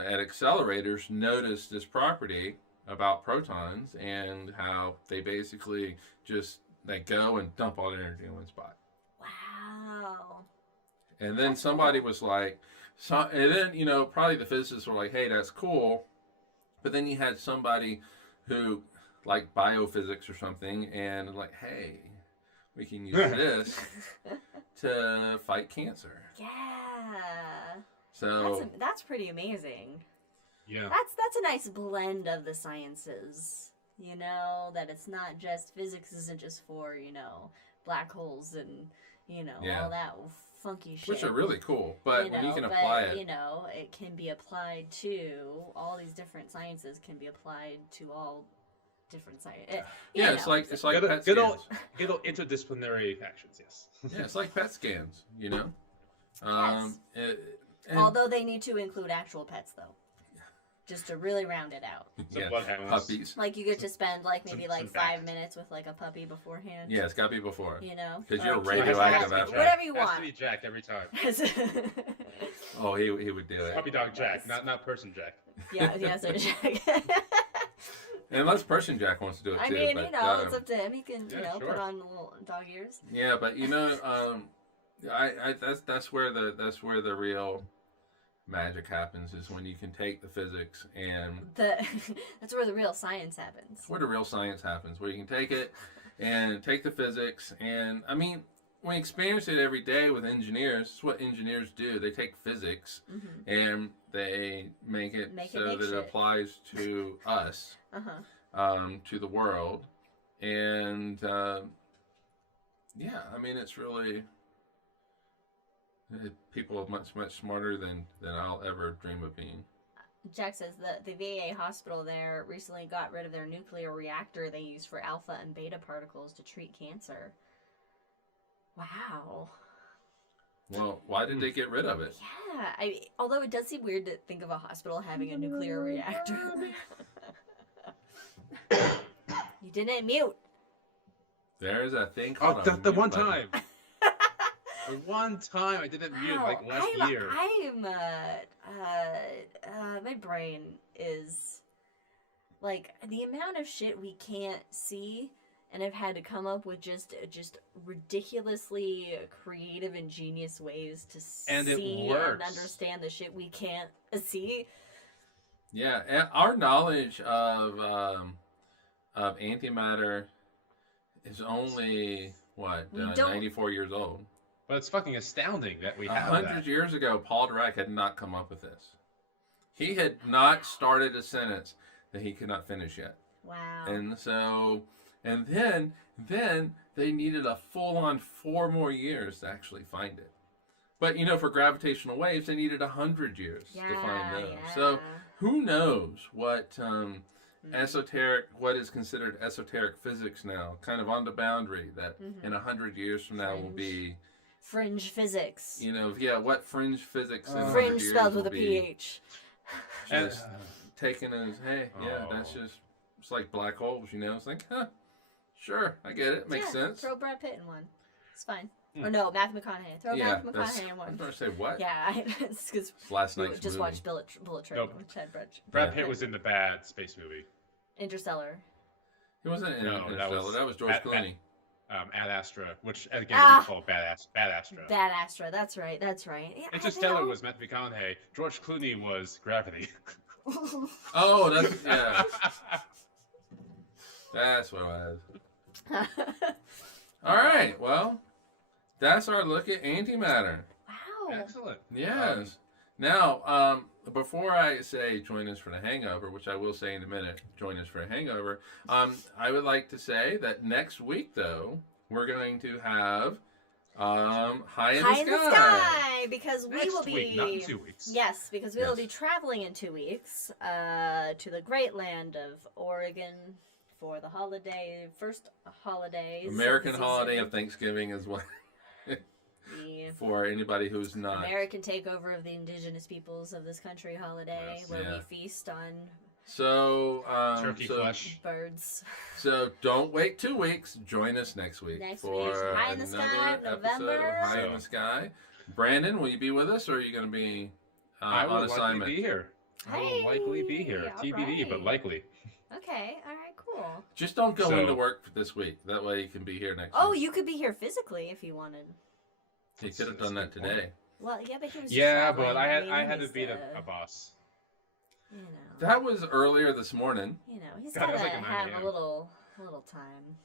at accelerators notice this property about protons and how they basically just they go and dump all the energy in one spot. Wow. And then somebody was like, and then probably the physicists were like, hey, that's cool, but then you had somebody who like biophysics or something, and like, hey, we can use this to fight cancer. Yeah. So that's pretty amazing. Yeah. That's a nice blend of the sciences. That it's not just physics isn't just for, black holes and, all that funky shit. Which are really cool, but when you can apply it. It can be applied to all these different sciences can be applied to all different sciences. It's like PET good scans. old interdisciplinary actions, yes. Yeah, it's like PET scans, Yes. Although they need to include actual pets, though. Just to really round it out. Puppies. Like you get to spend maybe 5 minutes with like a puppy beforehand. Yeah, it's got to be before. Because you're radioactive after. Whatever you want. Has to be Jack every time. Oh, he would do it. Puppy dog Jack, not person Jack. Yeah, so Jack. Unless person Jack wants to do it too. I mean, it's up to him. He can, put on little dog ears. Yeah, but that's where the real magic happens is when you can take the physics and that's where the real science happens. Where the real science happens, where you can take it and take the physics, and I mean, we experience it every day with engineers. It's what engineers do. They take physics and they make it so that it applies to us, to the world, and I mean, it's really. People are much smarter than I'll ever dream of being. Jack says that the VA hospital there recently got rid of their nuclear reactor they use for alpha and beta particles to treat cancer. Wow. Well, why did they get rid of it? Yeah, although it does seem weird to think of a hospital having a nuclear reactor. You didn't mute. There's a thing called the one time. The one time I didn't mute last year. My brain is like the amount of shit we can't see, and I've had to come up with just ridiculously creative, ingenious ways to see and understand the shit we can't see. Yeah, and our knowledge of antimatter is only 94 years old. But it's fucking astounding that we have 100 years ago, Paul Dirac had not come up with this. He had not started a sentence that he could not finish yet. Wow. And so And then they needed a full-on 4 more years to actually find it. But for gravitational waves, they needed 100 years to find those. Yeah. So who knows what what is considered esoteric physics now, kind of on the boundary that in 100 years from now will be fringe physics. What fringe physics in 100 Fringe years spelled will with a be PH. Just taken as, hey, that's just, it's like black holes, It's like, sure, I get it. Makes sense. Throw Brad Pitt in one. It's fine. Or no, Matthew McConaughey. Throw Matthew McConaughey in one. I'm trying to say what? Yeah, it's because last night's just movie. watched Bullet Train, Nope. which had Brad Pitt was in the bad space movie. Interstellar. He wasn't in No, Interstellar. That was George Clooney. Ad Astra, which again we call Bad Astra. Bad Astra. That's right. Yeah, Interstellar was Matthew McConaughey. George Clooney was Gravity. Oh, that's yeah. That's what it was. All right. Well, that's our look at antimatter. Wow. Excellent. Yes. Now, before I say join us for the hangover, which I will say in a minute, join us for a hangover, I would like to say that next week, though, we're going to have High in the Sky. Because we Next will be week, not in 2 weeks. Yes, because we will be traveling in 2 weeks to the great land of Oregon for the first holidays. American holiday of Thanksgiving is what. For anybody who's not. American takeover of the indigenous peoples of this country holiday, where we feast on turkey flesh, birds. So don't wait 2 weeks. Join us next week for High in the Sky, episode November. of High in the Sky. Brandon, will you be with us, or are you going to be on assignment? I will likely be here. I will likely be here. All TBD, right. but likely. Okay, all right, cool. Just don't go into work this week. That way you can be here next week. Oh, you could be here physically if you wanted. He could have done that today. Well, yeah, but he was but traveling. I had to beat a boss. That was earlier this morning. He's got to have a little time.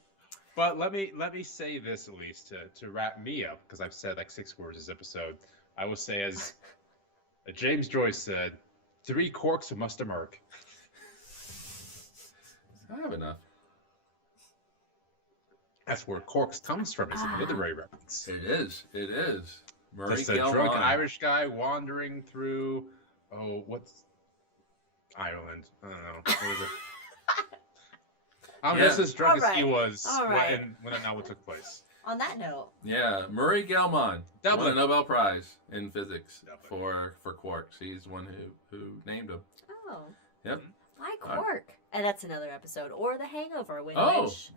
But let me say this at least to wrap me up, because I've said like 6 words this episode. I will say, as James Joyce said, 3 corks must emerge. I have enough. That's where corks comes from. It's a literary reference. It is. Murray Just a drunk Irish guy wandering through. Oh, what's Ireland? I don't know. What is it? I'm just as drunk as he was when that novel took place. On that note. Yeah, Murray Gell-Mann won a Nobel Prize in physics for quarks. He's the one who named him. Oh. Yep. My quark. And that's another episode. Or The Hangover.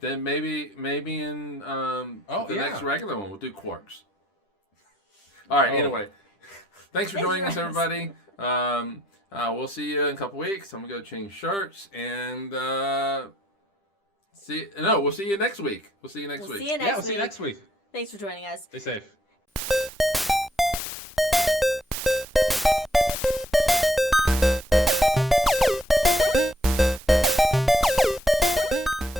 Then maybe in the next regular one we'll do quarks. All right. Anyway, thanks for joining us, everybody. We'll see you in a couple weeks. I'm gonna go change shirts and we'll see you next week. We'll see you next week. See you next week. See you next week. Thanks for joining us. Stay safe.